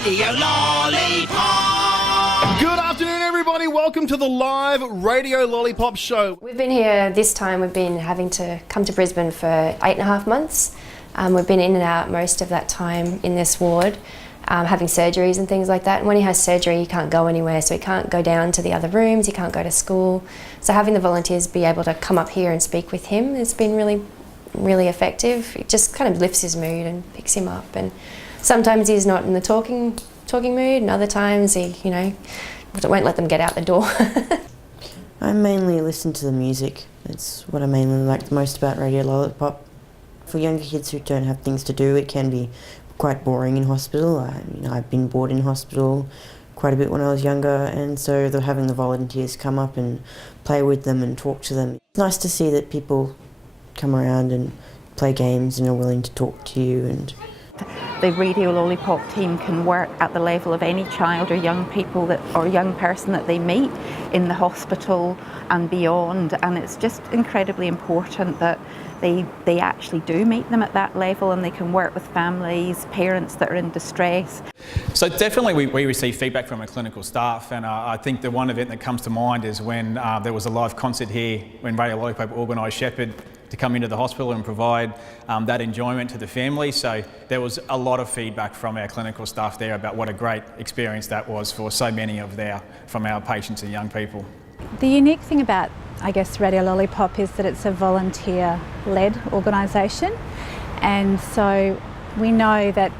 Radio Lollipop. Good afternoon, everybody. Welcome to the live Radio Lollipop show. We've been here this time. We've been having to come to Brisbane for 8.5 months. We've been in and out most of that time in this ward, having surgeries and things like that. And when he has surgery, he can't go anywhere, so he can't go down to the other rooms, he can't go to school. So having the volunteers be able to come up here and speak with him has been really effective. It just kind of lifts his mood and picks him up. And sometimes he's not in the talking mood, and other times he, won't let them get out the door. I mainly listen to the music. It's what I mainly like the most about Radio Lollipop. For younger kids who don't have things to do, it can be quite boring in hospital. I've been bored in hospital quite a bit when I was younger, and so having the volunteers come up and play with them and talk to them. It's nice to see that people come around and play games and are willing to talk to you. And the Radio Lollipop team can work at the level of any child or young person that they meet in the hospital and beyond, and it's just incredibly important that they actually do meet them at that level, and they can work with families, parents that are in distress. So definitely we receive feedback from our clinical staff, and I think the one event that comes to mind is when there was a live concert here when Radio Lollipop organised Shepherd to come into the hospital and provide that enjoyment to the family. So there was a lot of feedback from our clinical staff there about what a great experience that was for so many from our patients and young people. The unique thing about, I guess, Radio Lollipop is that it's a volunteer-led organisation, and so we know that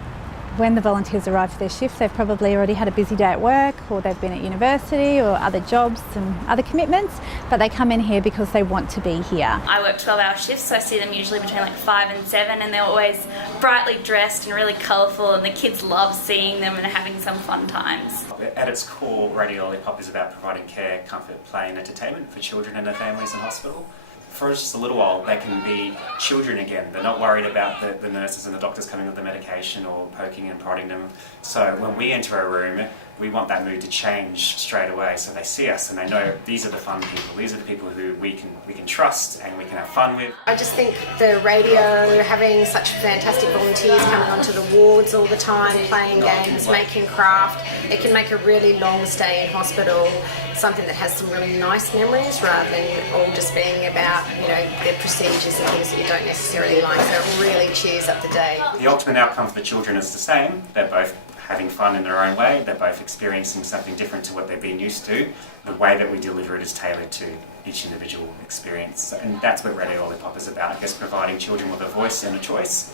when the volunteers arrive for their shift, they've probably already had a busy day at work, or they've been at university or other jobs and other commitments, but they come in here because they want to be here. I work 12-hour shifts, so I see them usually between 5 and 7, and they're always brightly dressed and really colourful, and the kids love seeing them and having some fun times. At its core, Radio Lollipop is about providing care, comfort, play and entertainment for children and their families in hospital. For just a little while, they can be children again. They're not worried about the nurses and the doctors coming with the medication or poking and prodding them. So when we enter a room, we want that mood to change straight away, so they see us and they know these are the fun people. These are the people who we can trust and we can have fun with. I just think the radio, having such fantastic volunteers coming onto the wards all the time, playing games, making craft, it can make a really long stay in hospital something that has some really nice memories, rather than all just being about the procedures and things that you don't necessarily like. So it really cheers up the day. The ultimate outcome for the children is the same. They're both having fun in their own way. They're both experiencing something different to what they've been used to. The way that we deliver it is tailored to each individual experience, and that's what Radio Lollipop is about, just providing children with a voice and a choice.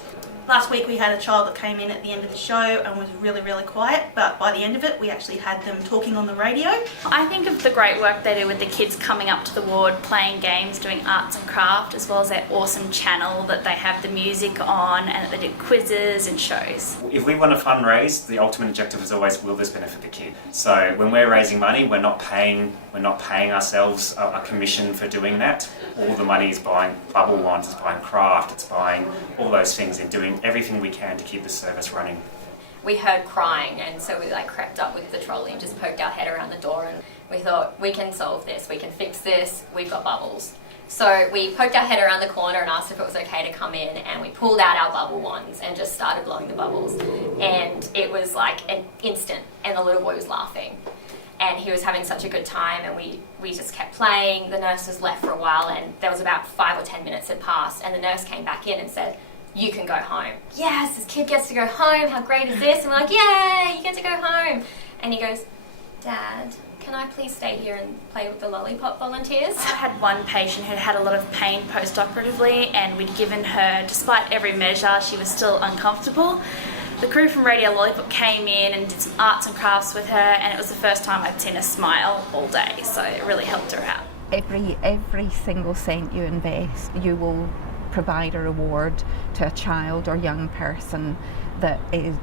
Last week we had a child that came in at the end of the show and was really quiet, but by the end of it we actually had them talking on the radio. I think of the great work they do with the kids coming up to the ward, playing games, doing arts and craft, as well as their awesome channel that they have the music on, and that they do quizzes and shows. If we want to fundraise, the ultimate objective is always, will this benefit the kid? So when we're raising money, we're not paying ourselves a commission for doing that. All the money is buying bubble wands, it's buying craft, it's buying all those things and doing everything we can to keep the service running. We heard crying, and so we crept up with the trolley and just poked our head around the door, and we thought, we can solve this, we can fix this, we've got bubbles. So we poked our head around the corner and asked if it was okay to come in, and we pulled out our bubble wands and just started blowing the bubbles, and it was like an instant, and the little boy was laughing. And he was having such a good time, and we just kept playing. The nurses left for a while, and there was about 5 or 10 minutes had passed, and the nurse came back in and said, you can go home. Yes, this kid gets to go home, how great is this? And we're like, yay, you get to go home. And he goes, Dad, can I please stay here and play with the Lollipop volunteers? I had one patient who had a lot of pain post-operatively, and we'd given her, despite every measure, she was still uncomfortable. The crew from Radio Lollipop came in and did some arts and crafts with her, and it was the first time I'd seen her smile all day, so it really helped her out. Every single cent you invest, you will provide a reward to a child or young person that is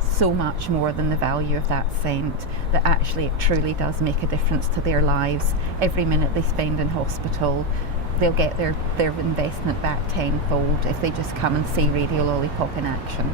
so much more than the value of that cent, that actually it truly does make a difference to their lives. Every minute they spend in hospital, they'll get their investment back tenfold if they just come and see Radio Lollipop in action.